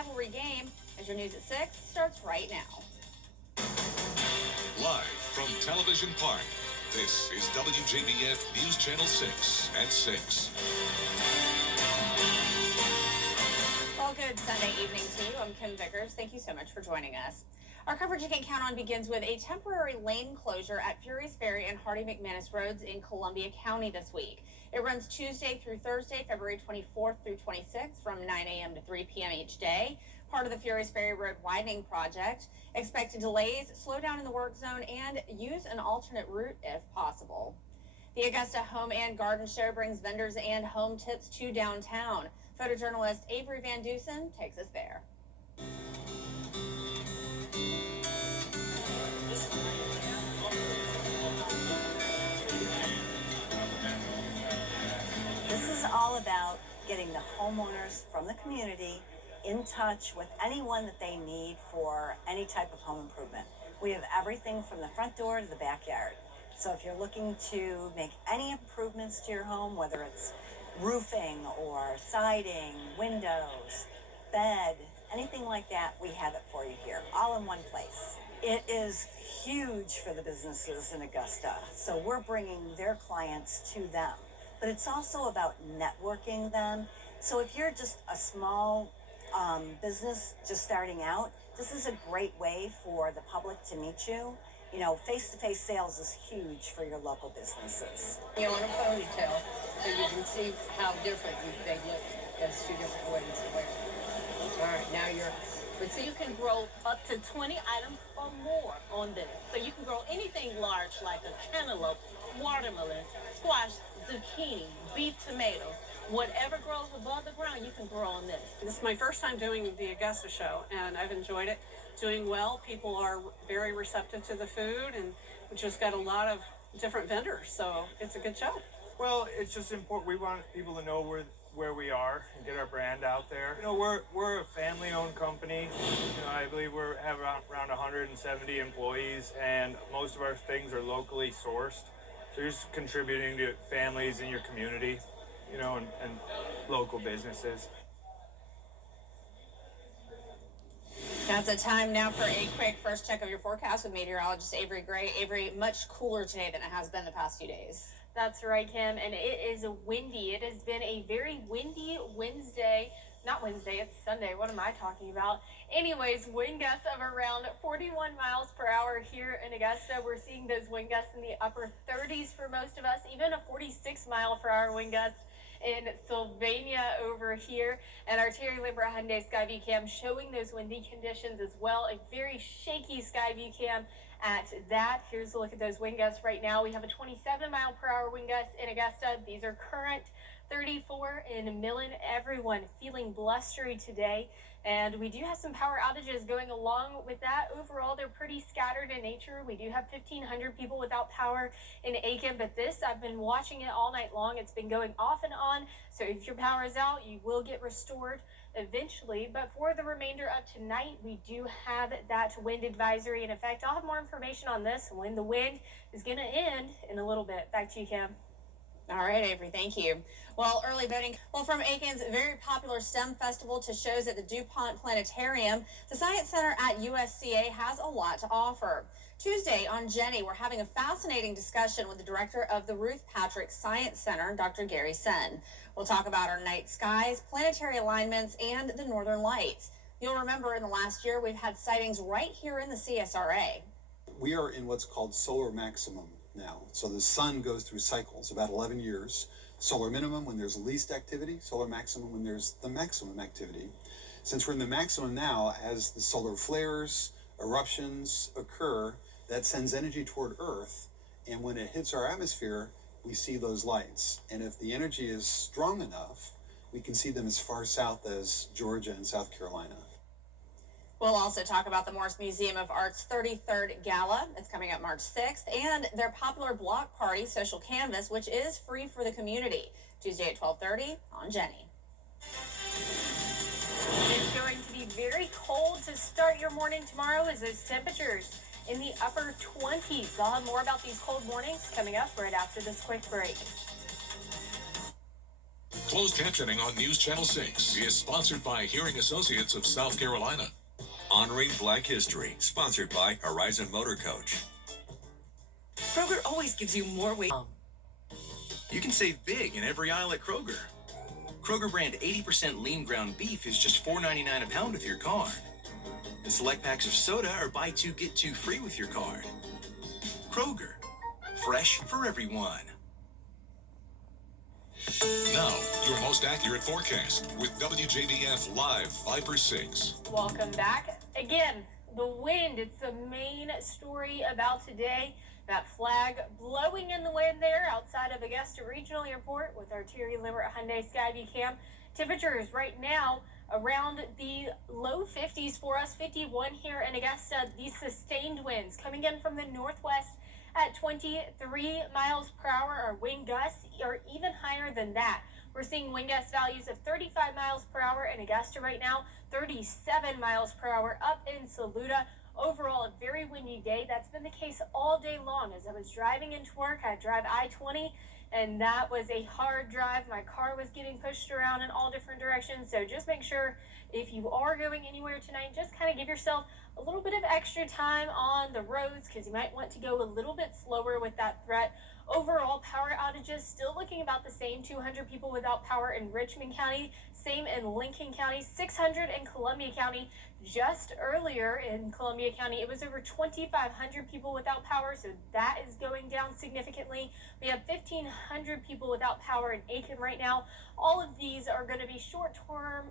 rivalry game as your news at 6 starts right now. Live from Television Park, this is WJBF News Channel 6 at 6. Well, good Sunday evening to you. I'm Kim Vickers. Thank you so much for joining us. Our coverage you can count on begins with a temporary lane closure at Furys Ferry and Hardy McManus Roads in Columbia County this week. It runs Tuesday through Thursday, February 24th through 26th from 9 a.m. to 3 p.m. each day. Part of the Furys Ferry Road widening project. Expected delays, slow down in the work zone, and use an alternate route if possible. The Augusta Home and Garden Show brings vendors and home tips to downtown. Photojournalist Avery Van Dusen takes us there. This is all about getting the homeowners from the community in touch with anyone that they need for any type of home improvement. We have everything from the front door to the backyard. So if you're looking to make any improvements to your home, whether it's roofing or siding, windows, bed, anything like that, we have it for you here, all in one place. It is huge for the businesses in Augusta, so we're bringing their clients to them. But it's also about networking them. So if you're just a small business just starting out, this is a great way for the public to meet you. You know, face-to-face sales is huge for your local businesses. You're on a ponytail, so you can see how different they look. There's two different ways to wear it. All right, now but so you can grow up to 20 items or more on this. So you can grow anything large like a cantaloupe, watermelon, squash, zucchini, beet tomatoes. Whatever grows above the ground, you can grow on this. This is my first time doing the Augusta show, and I've enjoyed it. Doing well. People are very receptive to the food, and we just got a lot of different vendors, so it's a good show. Well, it's just important. We want people to know where we are and get our brand out there. You know, we're a family-owned company. You know, I believe we have around 170 employees, and most of our things are locally sourced. So you're just contributing to families in your community, you know, and local businesses. That's the time now for a quick first check of your forecast with meteorologist Avery Gray. Avery, much cooler today than it has been the past few days. That's right, Kim, and it is windy. It has been a very windy Wednesday. Not Wednesday, it's Sunday. What am I talking about? Anyways, wind gusts of around 41 miles per hour here in Augusta. We're seeing those wind gusts in the upper 30s for most of us, even a 46 mile per hour wind gust in Sylvania over here. And our Terry Limbra Hyundai Skyview Cam showing those windy conditions as well. A very shaky Skyview Cam at that. Here's a look at those wind gusts right now. We have a 27 mile per hour wind gust in Augusta. These are current. 34 in Millen. Everyone feeling blustery today. And we do have some power outages going along with that. Overall, they're pretty scattered in nature. We do have 1,500 people without power in Aiken, but this, I've been watching it all night long. It's been going off and on. So if your power is out, you will get restored eventually. But for the remainder of tonight, we do have that wind advisory in effect. I'll have more information on this when the wind is going to end in a little bit. Back to you, Kim. All right, Avery, thank you. Well, early voting. Well, from Aiken's very popular STEM festival to shows at the DuPont Planetarium, the Science Center at USCA has a lot to offer. Tuesday on Jenny, we're having a fascinating discussion with the director of the Ruth Patrick Science Center, Dr. Gary Sen. We'll talk about our night skies, planetary alignments, and the northern lights. You'll remember in the last year, we've had sightings right here in the CSRA. We are in what's called solar maximum now. So the sun goes through cycles, about 11 years. Solar minimum when there's least activity, solar maximum when there's the maximum activity. Since we're in the maximum now, as the solar flares, eruptions occur, that sends energy toward Earth, and when it hits our atmosphere, we see those lights. And if the energy is strong enough, we can see them as far south as Georgia and South Carolina. We'll also talk about the Morse Museum of Art's 33rd Gala. It's coming up March 6th, and their popular block party, Social Canvas, which is free for the community. Tuesday at 12:30 on Jenny. It's going to be very cold to start your morning tomorrow as those temperatures in the upper 20s. I'll have more about these cold mornings coming up right after this quick break. Closed captioning on News Channel 6 is sponsored by Hearing Associates of South Carolina. Honoring Black History, sponsored by Horizon Motor Coach. Kroger always gives you more weight. You can save big in every aisle at Kroger. Kroger brand 80% lean ground beef is just $4.99 a pound with your card. And select packs of soda are buy two, get two free with your card. Kroger, fresh for everyone. Now, your most accurate forecast with WJBF Live Viper 6. Welcome back. Again, the wind, it's the main story about today. That flag blowing in the wind there outside of Augusta Regional Airport with our Terry Lambert Hyundai Skyview Cam. Temperatures right now around the low 50s for us, 51 here in Augusta. These sustained winds coming in from the northwest at 23 miles per hour. Our wind gusts are even higher than that. We're seeing wind gust values of 35 miles per hour in Augusta right now, 37 miles per hour up in Saluda. Overall, a very windy day. That's been the case all day long. As I was driving into work, I drive I-20, and that was a hard drive. My car was getting pushed around in all different directions. So just make sure if you are going anywhere tonight, just kind of give yourself a little bit of extra time on the roads because you might want to go a little bit slower with that threat. Overall, power outages still looking about the same. 200 people without power in Richmond County, same in Lincoln County, 600 in Columbia County. Just earlier in Columbia County, it was over 2,500 people without power, so that is going down significantly. We have 1,500 people without power in Aiken right now. All of these are going to be short-term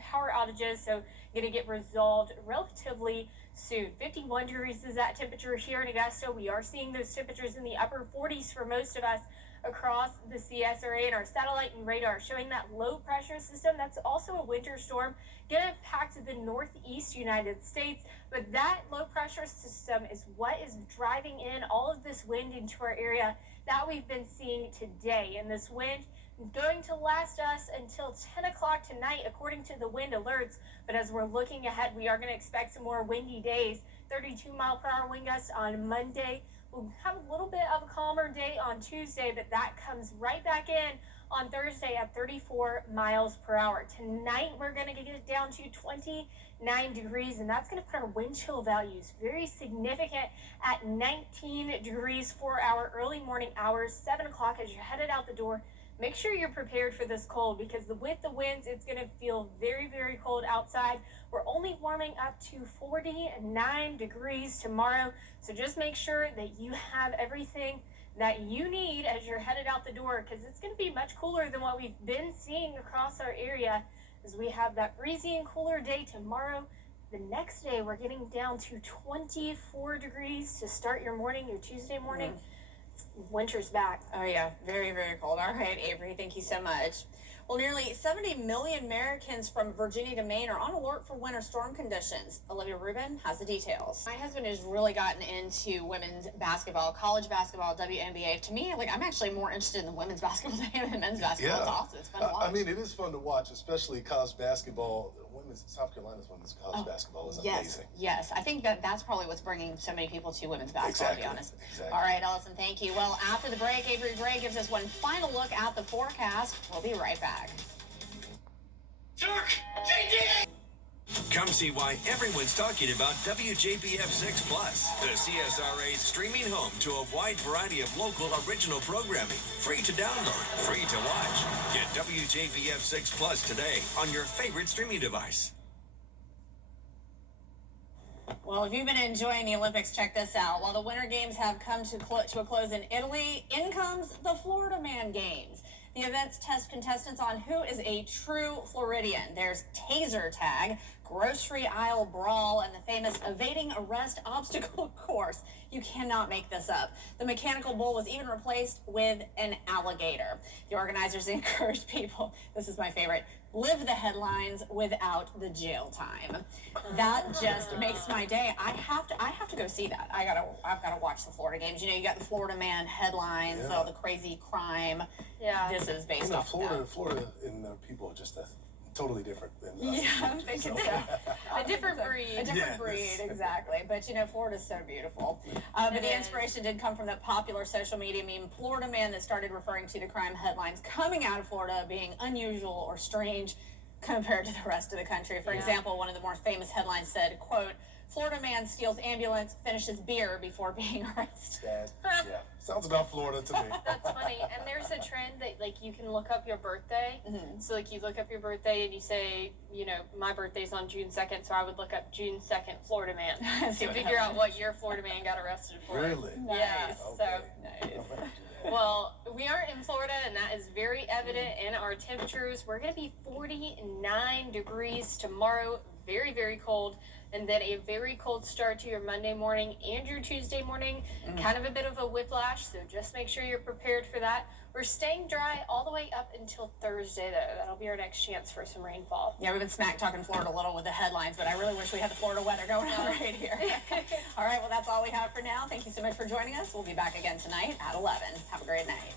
power outages, so going to get resolved relatively soon. 51 degrees is that temperature here in Augusta. We are seeing those temperatures in the upper 40s for most of us across the CSRA, and our satellite and radar showing that low pressure system. That's also a winter storm going to impact the northeast United States, but that low pressure system is what is driving in all of this wind into our area that we've been seeing today. And this wind going to last us until 10 o'clock tonight, according to the wind alerts. But as we're looking ahead, we are going to expect some more windy days. 32 mile per hour wind gusts on Monday. We'll have a little bit of a calmer day on Tuesday, but that comes right back in on Thursday at 34 miles per hour. Tonight, we're going to get it down to 29 degrees, and that's going to put our wind chill values very significant at 19 degrees for our early morning hours, 7 o'clock as you're headed out the door. Make sure you're prepared for this cold because with the winds, it's going to feel very, very cold outside. We're only warming up to 49 degrees tomorrow. So just make sure that you have everything that you need as you're headed out the door because it's going to be much cooler than what we've been seeing across our area as we have that breezy and cooler day tomorrow. The next day, we're getting down to 24 degrees to start your morning, your Tuesday morning. Winter's back. Oh yeah, very, very cold. All right, Avery, thank you so much. Well, nearly 70 million Americans from Virginia to Maine are on alert for winter storm conditions. Olivia Rubin has the details. My husband has really gotten into women's basketball, college basketball, WNBA. To me, I'm actually more interested in the women's basketball than the men's basketball. Yeah. It's awesome. It's fun to watch. I mean, it is fun to watch, especially college basketball. South Carolina's women's college basketball is amazing. Yes, I think that's probably what's bringing so many people to women's basketball, to be honest. Exactly. All right, Allison, thank you. Well, after the break, Avery Gray gives us one final look at the forecast. We'll be right back. Come see why everyone's talking about WJBF 6 Plus, the CSRA's streaming home to a wide variety of local original programming. Free to download, free to watch. Get WJBF 6 Plus today on your favorite streaming device. Well, if you've been enjoying the Olympics, check this out. While the Winter Games have come to a close in Italy, in comes the Florida Man Games. The events test contestants on who is a true Floridian. There's taser tag, grocery aisle brawl, and the famous evading arrest obstacle course. You cannot make this up. The mechanical bull was even replaced with an alligator. The organizers encouraged people, this is my favorite, live the headlines without the jail time. That just makes my day. I have to go see that. I've gotta watch the Florida Games. You know, you got the Florida Man headlines, all the crazy crime. Yeah. This is based off Florida, of that. Florida and the people are just totally different than Yeah, I'm thinking so. A different breed. A different breed, exactly. But you know, Florida's so beautiful. But the inspiration did come from that popular social media meme, Florida man, that started referring to the crime headlines coming out of Florida being unusual or strange compared to the rest of the country. For example, one of the more famous headlines said, quote, Florida man steals ambulance, finishes beer before being arrested. Yeah, sounds about Florida to me. That's funny. And there's a trend that like you can look up your birthday. So like you look up your birthday and you say, you know, my birthday's on June 2nd, so I would look up June 2nd Florida man to figure out what year Florida man got arrested for. Really? Yeah. Okay. So well, we are in Florida, and that is very evident in our temperatures. We're going to be 49 degrees tomorrow, very, very cold. And then a very cold start to your Monday morning and your Tuesday morning. Kind of a bit of a whiplash, so just make sure you're prepared for that. We're staying dry all the way up until Thursday, though. That'll be our next chance for some rainfall. Yeah, we've been smack talking Florida a little with the headlines, but I really wish we had the Florida weather going on right here. All right, well, that's all we have for now. Thank you so much for joining us. We'll be back again tonight at 11. Have a great night.